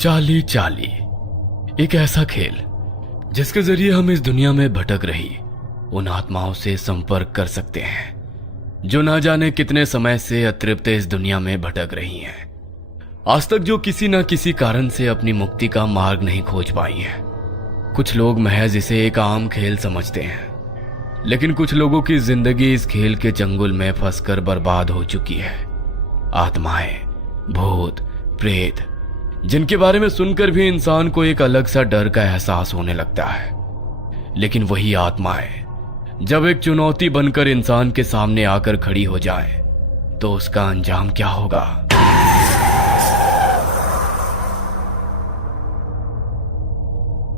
चाली चाली एक ऐसा खेल जिसके जरिए हम इस दुनिया में भटक रही उन आत्माओं से संपर्क कर सकते हैं जो ना जाने कितने समय से अतृप्त इस दुनिया में भटक रही हैं। आज तक जो किसी न किसी कारण से अपनी मुक्ति का मार्ग नहीं खोज पाई हैं। कुछ लोग महज इसे एक आम खेल समझते हैं, लेकिन कुछ लोगों की जिंदगी इस खेल के चंगुल में फंसकर बर्बाद हो चुकी है। आत्माएं, भूत, प्रेत, जिनके बारे में सुनकर भी इंसान को एक अलग सा डर का एहसास होने लगता है। लेकिन वही आत्माएं जब एक चुनौती बनकर इंसान के सामने आकर खड़ी हो जाए तो उसका अंजाम क्या होगा?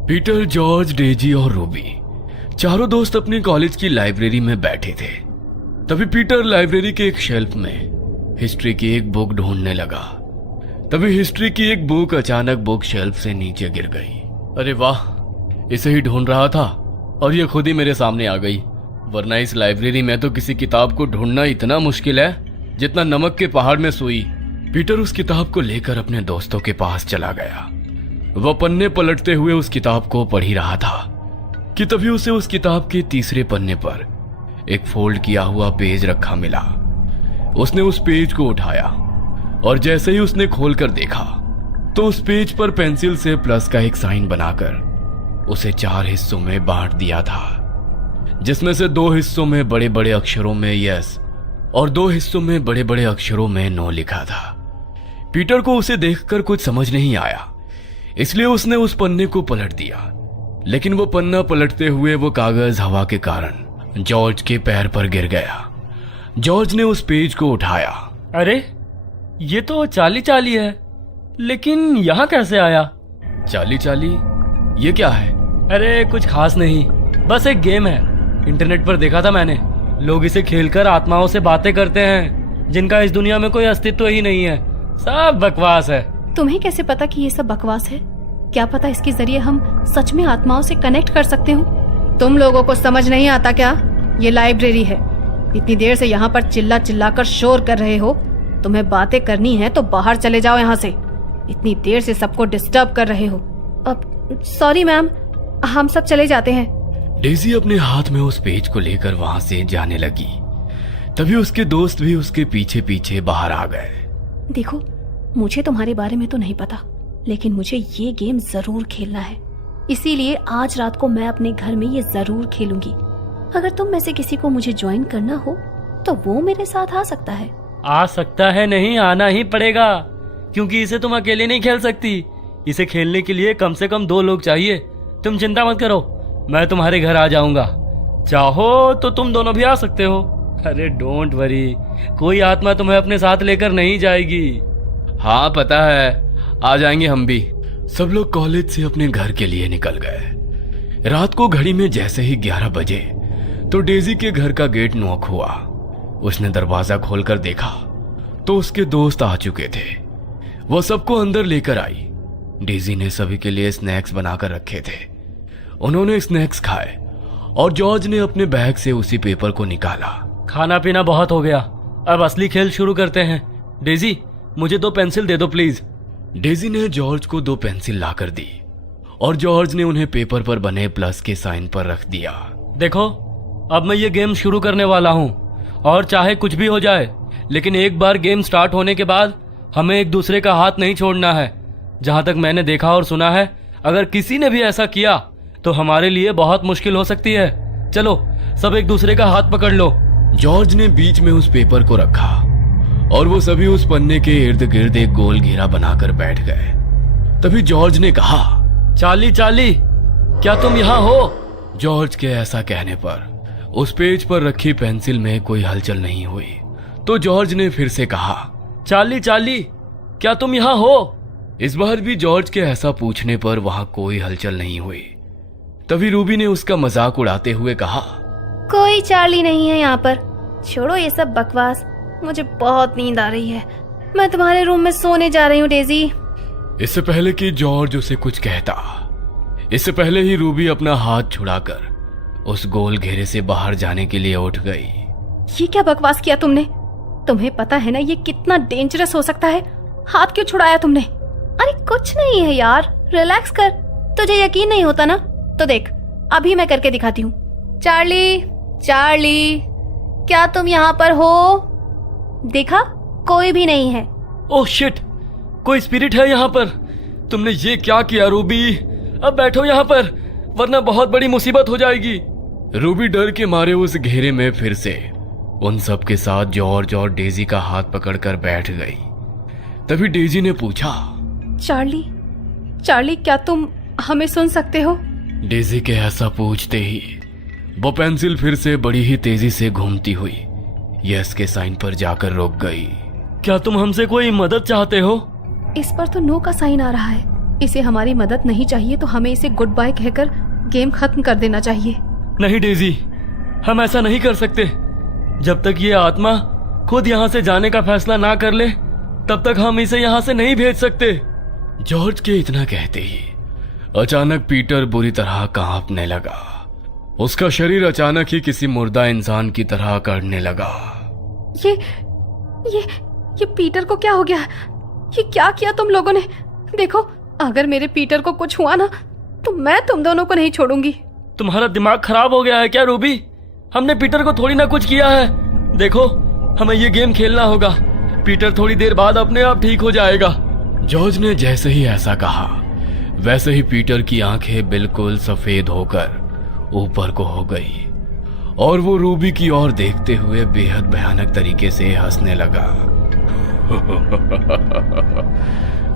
पीटर, जॉर्ज, डेजी और रूबी चारों दोस्त अपनी कॉलेज की लाइब्रेरी में बैठे थे। तभी पीटर लाइब्रेरी के एक शेल्फ में हिस्ट्री की एक बुक ढूंढने लगा। तभी हिस्ट्री की एक बुक अचानक बुक शेल्फ से नीचे गिर गई। अरे वाह, इसे ही ढूंढ रहा था और ये खुद ही मेरे सामने आ गई। वरना इस लाइब्रेरी में तो किसी किताब को ढूंढना इतना मुश्किल है जितना नमक के पहाड़ में सुई। पीटर उस किताब को लेकर अपने दोस्तों के पास चला गया। वह पन्ने पलटते हुए उस किताब को पढ़ ही रहा था कि तभी उसे उस किताब के तीसरे पन्ने पर एक फोल्ड किया हुआ पेज रखा मिला। उसने उस पेज को उठाया और जैसे ही उसने खोलकर देखा तो उस पेज पर पेंसिल से प्लस का एक साइन बनाकर उसे 4 हिस्सों में बांट दिया था, जिसमें से 2 हिस्सों में बड़े बड़े अक्षरों में यस और 2 हिस्सों में बड़े बड़े अक्षरों में नो लिखा था। पीटर को उसे देखकर कुछ समझ नहीं आया, इसलिए उसने उस पन्ने को पलट दिया। लेकिन वो पन्ना पलटते हुए वो कागज हवा के कारण जॉर्ज के पैर पर गिर गया। जॉर्ज ने उस पेज को उठाया। अरे ये तो चाली चाली है, लेकिन यहाँ कैसे आया? चाली चाली ये क्या है? अरे कुछ खास नहीं, बस एक गेम है। इंटरनेट पर देखा था मैंने। लोग इसे खेलकर आत्माओं से बातें करते हैं जिनका इस दुनिया में कोई अस्तित्व ही नहीं है। सब बकवास है। तुम्हें कैसे पता कि ये सब बकवास है? क्या पता इसके जरिए हम सच में आत्माओं से कनेक्ट कर सकते हो। तुम लोगों को समझ नहीं आता क्या? ये लाइब्रेरी है। इतनी देर से यहाँ पर चिल्ला चिल्ला कर शोर कर रहे हो। तुम्हें बातें करनी है तो बाहर चले जाओ यहाँ से। इतनी देर से सबको डिस्टर्ब कर रहे हो। अब सॉरी मैम, हम सब चले जाते हैं। डेजी अपने हाथ में उस पेज को लेकर वहां से जाने लगी। तभी उसके दोस्त भी उसके पीछे पीछे बाहर आ गए। देखो, मुझे तुम्हारे बारे में तो नहीं पता, लेकिन मुझे ये गेम जरूर खेलना है। इसीलिए आज रात को मैं अपने घर में ये जरूर खेलूंगी। अगर तुम में से किसी को मुझे ज्वाइन करना हो तो वो मेरे साथ आ सकता है। आ सकता है नहीं, आना ही पड़ेगा, क्योंकि इसे तुम अकेले नहीं खेल सकती। इसे खेलने के लिए कम से कम 2 लोग चाहिए। तुम चिंता मत करो, मैं तुम्हारे घर आ जाऊंगा। चाहो तो तुम दोनों भी आ सकते हो। अरे डोंट वरी, कोई आत्मा तुम्हें अपने साथ लेकर नहीं जाएगी। हाँ पता है, आ जाएंगे हम भी। सब लोग कॉलेज से अपने घर के लिए निकल गए। रात को घड़ी में जैसे ही 11 बजे तो डेजी के घर का गेट नॉक हुआ। उसने दरवाजा खोलकर देखा तो उसके दोस्त आ चुके थे। वह सबको अंदर लेकर आई। डेजी ने सभी के लिए स्नैक्स बनाकर रखे थे। उन्होंने स्नैक्स खाए और जॉर्ज ने अपने बैग से उसी पेपर को निकाला। खाना पीना बहुत हो गया, अब असली खेल शुरू करते हैं। डेजी, मुझे 2 पेंसिल दे दो प्लीज। डेजी ने जॉर्ज को 2 पेंसिल लाकर दी और जॉर्ज ने उन्हें पेपर पर बने प्लस के साइन पर रख दिया। देखो, अब मैं ये गेम शुरू करने वाला हूँ और चाहे कुछ भी हो जाए, लेकिन एक बार गेम स्टार्ट होने के बाद हमें एक दूसरे का हाथ नहीं छोड़ना है। जहां तक मैंने देखा और सुना है, अगर किसी ने भी ऐसा किया तो हमारे लिए बहुत मुश्किल हो सकती है। चलो सब एक दूसरे का हाथ पकड़ लो। जॉर्ज ने बीच में उस पेपर को रखा और वो सभी उस पन्ने के इर्द गिर्द एक गोल घेरा बनाकर बैठ गए। तभी जॉर्ज ने कहा, चाली चाली, क्या तुम यहाँ हो? जॉर्ज के ऐसा कहने पर उस पेज पर रखी पेंसिल में कोई हलचल नहीं हुई। तो जॉर्ज ने फिर से कहा, चाली चाली, क्या तुम यहाँ हो? इस बार भी जॉर्ज के ऐसा पूछने पर वहां कोई हलचल नहीं हुई। तभी रूबी ने उसका मजाक उड़ाते हुए कहा, कोई चार्ली नहीं है यहाँ पर। छोड़ो ये सब बकवास, मुझे बहुत नींद आ रही है। मैं तुम्हारे रूम में सोने जा रही हूँ डेजी। इससे पहले कि जॉर्ज उसे कुछ कहता, इससे पहले ही रूबी अपना हाथ छुड़ाकर उस गोल घेरे से बाहर जाने के लिए उठ गई। ये क्या बकवास किया तुमने? तुम्हें पता है ना ये कितना डेंजरस हो सकता है। हाथ क्यों छुड़ाया तुमने? अरे कुछ नहीं है यार, रिलैक्स कर। तुझे यकीन नहीं होता ना, तो देख अभी मैं करके दिखाती हूँ। चार्ली, चार्ली, क्या तुम यहाँ पर हो? देखा, कोई भी नहीं है। ओह शिट, कोई स्पिरिट है यहाँ पर। तुमने ये क्या किया रूबी? अब बैठो यहाँ पर, वरना बहुत बड़ी मुसीबत हो जाएगी। रूबी डर के मारे उस घेरे में फिर से उन सब के साथ जॉर्ज और डेजी का हाथ पकड़कर बैठ गई। तभी डेजी ने पूछा, चार्ली, चार्ली, क्या तुम हमें सुन सकते हो? डेजी के ऐसा पूछते ही वो पेंसिल फिर से बड़ी ही तेजी से घूमती हुई यस के साइन पर जाकर रुक गई। क्या तुम हमसे कोई मदद चाहते हो? इस पर तो नो का साइन आ रहा है। इसे हमारी मदद नहीं चाहिए, तो हमें इसे गुड बाय कहकर गेम खत्म कर देना चाहिए। नहीं डेजी, हम ऐसा नहीं कर सकते। जब तक ये आत्मा खुद यहाँ से जाने का फैसला ना कर ले, तब तक हम इसे यहाँ से नहीं भेज सकते। जॉर्ज के इतना कहते ही अचानक पीटर बुरी तरह कांपने लगा। उसका शरीर अचानक ही किसी मुर्दा इंसान की तरह अकड़ने लगा। ये पीटर को क्या हो गया? ये क्या किया तुम लोगों ने? देखो, अगर मेरे पीटर को कुछ हुआ ना, तो मैं तुम दोनों को नहीं छोड़ूंगी। तुम्हारा दिमाग खराब हो गया है क्या रूबी? हमने पीटर को थोड़ी ना कुछ किया है। देखो, हमें ये गेम खेलना होगा। पीटर थोड़ी देर बाद अपने आप ठीक हो जाएगा। जॉर्ज ने जैसे ही ऐसा कहा, वैसे ही पीटर की आंखें बिल्कुल सफेद होकर ऊपर को हो गई और वो रूबी की ओर देखते हुए बेहद भयानक तरीके से हंसने लगा।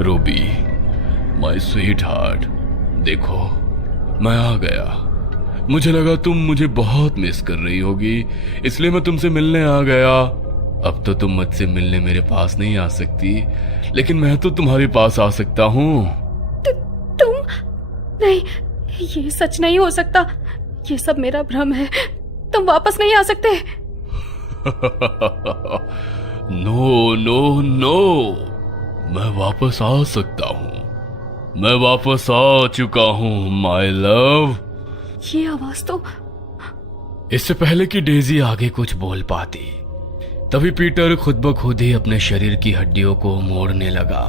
रूबी, माय स्वीट हार्ट, देखो मैं आ गया। मुझे लगा तुम मुझे बहुत मिस कर रही होगी, इसलिए मैं तुमसे मिलने आ गया। अब तो तुम मुझसे मिलने मेरे पास नहीं आ सकती, लेकिन मैं तो तुम्हारे पास आ सकता हूँ। तुम नहीं, ये सच नहीं हो सकता। ये सब मेरा भ्रम है। तुम वापस नहीं आ सकते। नो नो नो, मैं वापस आ सकता हूँ। मैं वापस आ चुका हूँ माय लव। ये आवाज तो... इससे पहले कि डेजी आगे कुछ बोल पाती, तभी पीटर खुद ब खुद ही अपने शरीर की हड्डियों को मोड़ने लगा।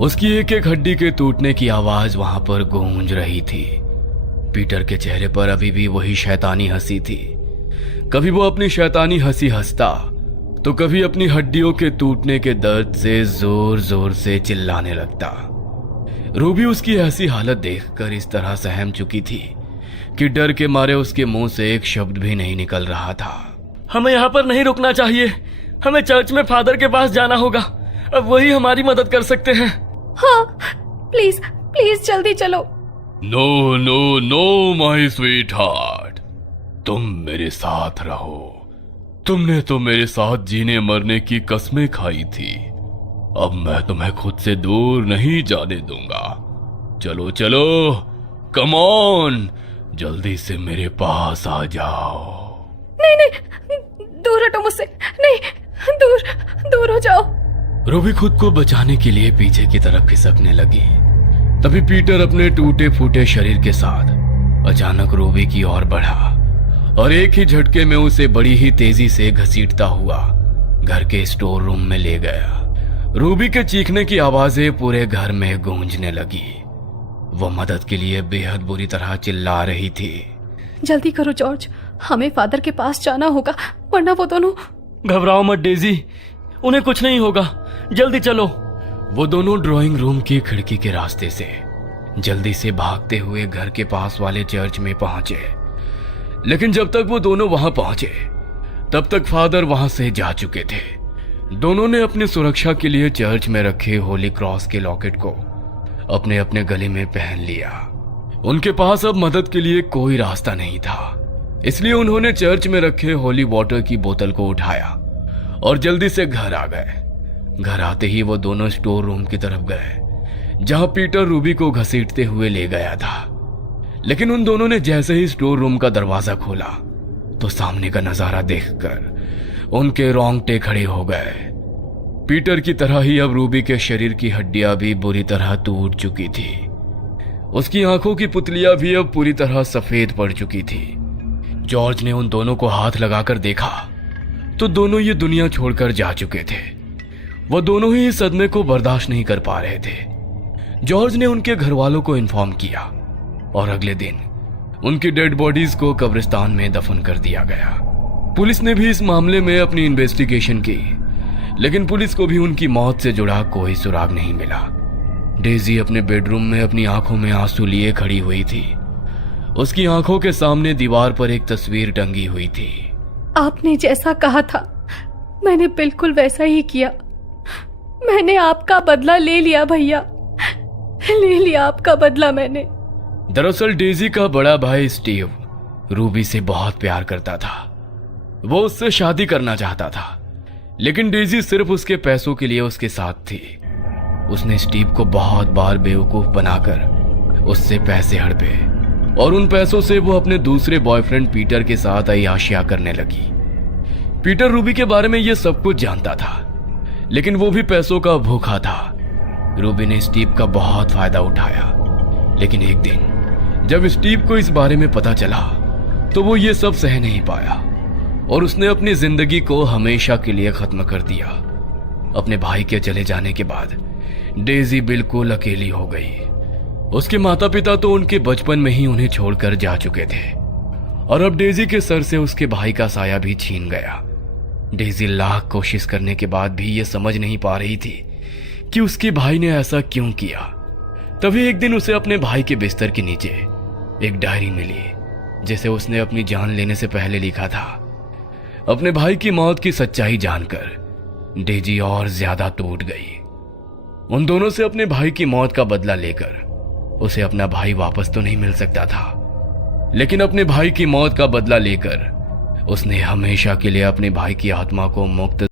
उसकी एक एक हड्डी के टूटने की आवाज वहां पर गूंज रही थी। पीटर के चेहरे पर अभी भी वही शैतानी हंसी थी। कभी वो अपनी शैतानी हंसी हंसता, तो कभी अपनी हड्डियों के टूटने के दर्द से जोर जोर से चिल्लाने लगता। रूबी उसकी ऐसी हालत देखकर इस तरह सहम चुकी थी कि डर के मारे उसके मुंह से एक शब्द भी नहीं निकल रहा था। हमें यहाँ पर नहीं रुकना चाहिए। हमें चर्च में फादर के पास जाना होगा। अब वही हमारी मदद कर सकते हैं। हाँ, प्लीज प्लीज जल्दी चलो। No no no my sweetheart, तुम मेरे साथ रहो। तुमने तो मेरे साथ जीने मरने की कस्में खाई थी। अब मैं तुम्हें खुद से दूर नहीं जाने दूंगा। चलो चलो, कम ऑन, जल्दी से मेरे पास आ जाओ। नहीं नहीं, दूर हटो मुझसे। नहीं, दूर दूर हो जाओ। रूबी खुद को बचाने के लिए पीछे की तरफ खिसकने लगी। तभी पीटर अपने टूटे फूटे शरीर के साथ अचानक रूबी की ओर बढ़ा और एक ही झटके में उसे बड़ी ही तेजी से घसीटता हुआ घर के स्टोर रूम में ले गया। रूबी के चीखने की आवाजें पूरे घर में गूंजने लगी। वो मदद के लिए बेहद बुरी तरह चिल्ला रही थी। जल्दी करो जॉर्ज, हमें फादर के पास जाना होगा, वरना वो दोनों... घबराओ मत डेजी, उन्हें कुछ नहीं होगा। जल्दी चलो। वो दोनों ड्राइंग रूम की खिड़की के रास्ते से जल्दी से भागते हुए घर के पास वाले चर्च में पहुंचे। लेकिन जब तक वो दोनों वहां पहुंचे, तब तक फादर वहां से जा चुके थे। दोनों ने अपनी सुरक्षा के लिए चर्च में रखे होली क्रॉस के लॉकेट को अपने अपने गले में पहन लिया। उनके पास अब मदद के लिए कोई रास्ता नहीं था, इसलिए उन्होंने चर्च में रखे होली वाटर की बोतल को उठाया और जल्दी से घर आ गए। घर आते ही वो दोनों स्टोर रूम की तरफ गए, जहां पीटर रूबी को घसीटते हुए ले गया था। लेकिन उन दोनों ने जैसे ही स्टोर रूम का दरवाजा खोला, तो सामने का नजारा देखकर उनके रोंगटे खड़े हो गए। पीटर की तरह ही अब रूबी के शरीर की हड्डियां भी बुरी तरह टूट चुकी थी। उसकी आंखों की पुतलियां भी अब पूरी तरह सफेद पड़ चुकी थी। जॉर्ज ने उन दोनों को हाथ लगाकर देखा तो दोनों ये दुनिया छोड़कर जा चुके थे। वो दोनों ही इस सदमे को बर्दाश्त नहीं कर पा रहे थे। जॉर्ज ने उनके घर वालों को इन्फॉर्म किया और अगले दिन उनकी डेड बॉडीज को कब्रिस्तान में दफन कर दिया गया। पुलिस ने भी इस मामले में अपनी इन्वेस्टिगेशन की, लेकिन पुलिस को भी उनकी मौत से जुड़ा कोई सुराग नहीं मिला। डेजी अपने बेडरूम में अपनी आंखों में आंसू लिए खड़ी हुई थी। उसकी आंखों के सामने दीवार पर एक तस्वीर टंगी हुई थी। आपने जैसा कहा था मैंने बिल्कुल वैसा ही किया। मैंने आपका बदला ले लिया भैया, ले लिया आपका बदला मैंने। दरअसल डेजी का बड़ा भाई स्टीव रूबी से बहुत प्यार करता था। वो उससे शादी करना चाहता था, लेकिन डेजी सिर्फ उसके पैसों के लिए उसके साथ थी। उसने स्टीव को बहुत बार बेवकूफ बनाकर उससे पैसे हड़पे और उन पैसों से वो अपने दूसरे बॉयफ्रेंड पीटर के साथ अय्याशियां करने लगी। पीटर रूबी के बारे में ये सब कुछ जानता था, लेकिन वो भी पैसों का भूखा था। रूबी ने स्टीव का बहुत फायदा उठाया, लेकिन एक दिन जब स्टीव को इस बारे में पता चला तो वो ये सब सह नहीं पाया और उसने अपनी जिंदगी को हमेशा के लिए खत्म कर दिया। अपने भाई के चले जाने के बाद डेजी बिल्कुल अकेली हो गई। उसके माता पिता तो उनके बचपन में ही उन्हें छोड़कर जा चुके थे और अब डेजी के सर से उसके भाई का साया भी छीन गया। डेजी लाख कोशिश करने के बाद भी ये समझ नहीं पा रही थी कि उसके भाई ने ऐसा क्यों किया। तभी एक दिन उसे अपने भाई के बिस्तर के नीचे एक डायरी मिली, जिसे उसने अपनी जान लेने से पहले लिखा था। अपने भाई की मौत की सच्चाई जानकर डेजी और ज्यादा टूट गई। उन दोनों से अपने भाई की मौत का बदला लेकर उसे अपना भाई वापस तो नहीं मिल सकता था, लेकिन अपने भाई की मौत का बदला लेकर उसने हमेशा के लिए अपने भाई की आत्मा को मुक्त